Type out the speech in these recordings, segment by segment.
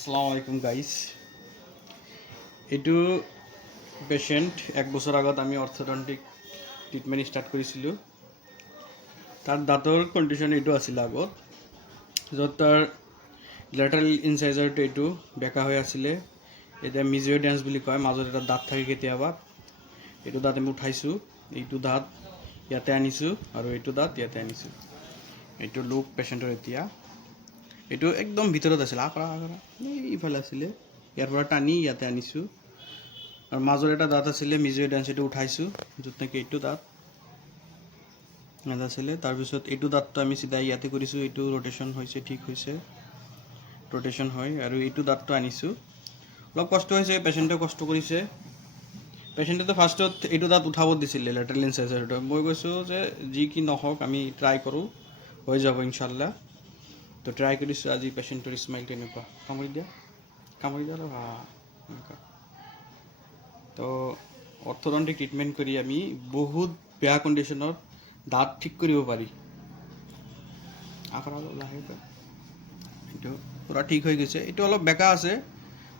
আসসালামু আলাইকুম গাইস। এইটো পেশেন্ট 1 বছৰ আগত আমি অৰ্থোডন্টিক ট্ৰিটমেণ্ট ষ্টাৰ্ট কৰিছিলোঁ। তাৰ দাঁতৰ কণ্ডিশ্যন এইটো আছিল আগত, য'ত তাৰ লেটাৰেল ইনচাইজাৰটো এইটো বেকা হৈ আছিলে। এতিয়া মিজিঅ'ডেন্স বুলি কয়, মাজত এটা দাঁত থাকে কেতিয়াবা। এইটো দাঁত আমি উঠাইছোঁ, এইটো দাঁত ইয়াতে আনিছোঁ আৰু এইটো দাঁত ইয়াতে আনিছোঁ। এইটো লুক পেশেণ্টৰ এতিয়া এইটো একদম ভিতৰত আছিল, আকৰা এইফালে আছিলে, ইয়াৰ পৰা টানি ইয়াতে আনিছোঁ। আৰু মাজৰ এটা দাঁত আছিলে মিজিঅ'ডেন্স, এইটো উঠাইছোঁ, য'ত নেকি এইটো দাঁত ইয়াত আছিলে। তাৰপিছত এইটো দাঁতটো আমি চিধাই ইয়াতে কৰিছোঁ, এইটো ৰ'টেশ্যন হৈছে, ঠিক হৈছে, ৰ'টেশ্যন হয়। আৰু এইটো দাঁতটো আনিছোঁ। অলপ কষ্ট হৈছে, পেচেণ্টে কষ্ট কৰিছে। পেচেণ্টেতো ফাৰ্ষ্টত এইটো দাঁত উঠাব দিছিলে, লেটাৰেল ইনচাইজাৰটো। মই কৈছোঁ যে যি কি নহওক আমি ট্ৰাই কৰোঁ, হৈ যাব ইনশাল্লাহ। তো ট্ৰাই কৰিছোঁ। আজি পেচেণ্টৰ স্মাইলটো এনেকুৱা, কামুৰি দিয়া আৰু এনেকুৱা। তো অৰ্থোডন্টিক ট্ৰিটমেণ্ট কৰি আমি বহুত বেয়া কণ্ডিশ্যনত দাঁত ঠিক কৰিব পাৰি। লাহেকৈ এইটো পূৰা ঠিক হৈ গৈছে। এইটো অলপ বেকা আছে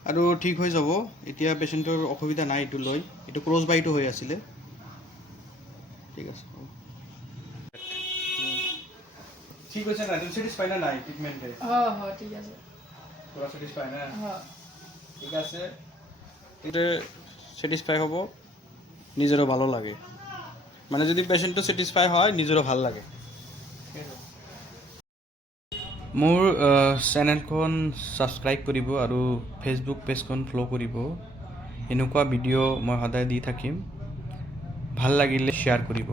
আৰু ঠিক হৈ যাব। এতিয়া পেচেণ্টৰ অসুবিধা নাই এইটো লৈ। এইটো ক্ৰছ বাইটো হৈ আছিলে। ঠিক আছে, ঠিক হৈছে না? তুমি চেটিছফাই না নাই ট্ৰিটমেণ্টে? ঠিক আছে, পুৰা চেটিছফাই না? ঠিক আছে, এইটো চেটিছফাই হ'ব, নিজৰো ভালো লাগে। মানে যদি পেচেণ্টটো চেটিছফাই হয়, নিজৰো ভাল লাগে। মোৰ চেনেলখন ছাবস্ক্ৰাইব কৰিব আৰু ফেচবুক পেজখন ফ'ল' কৰিব। এনেকুৱা ভিডিঅ' মই সদায় দি থাকিম। ভাল লাগিলে শ্বেয়াৰ কৰিব।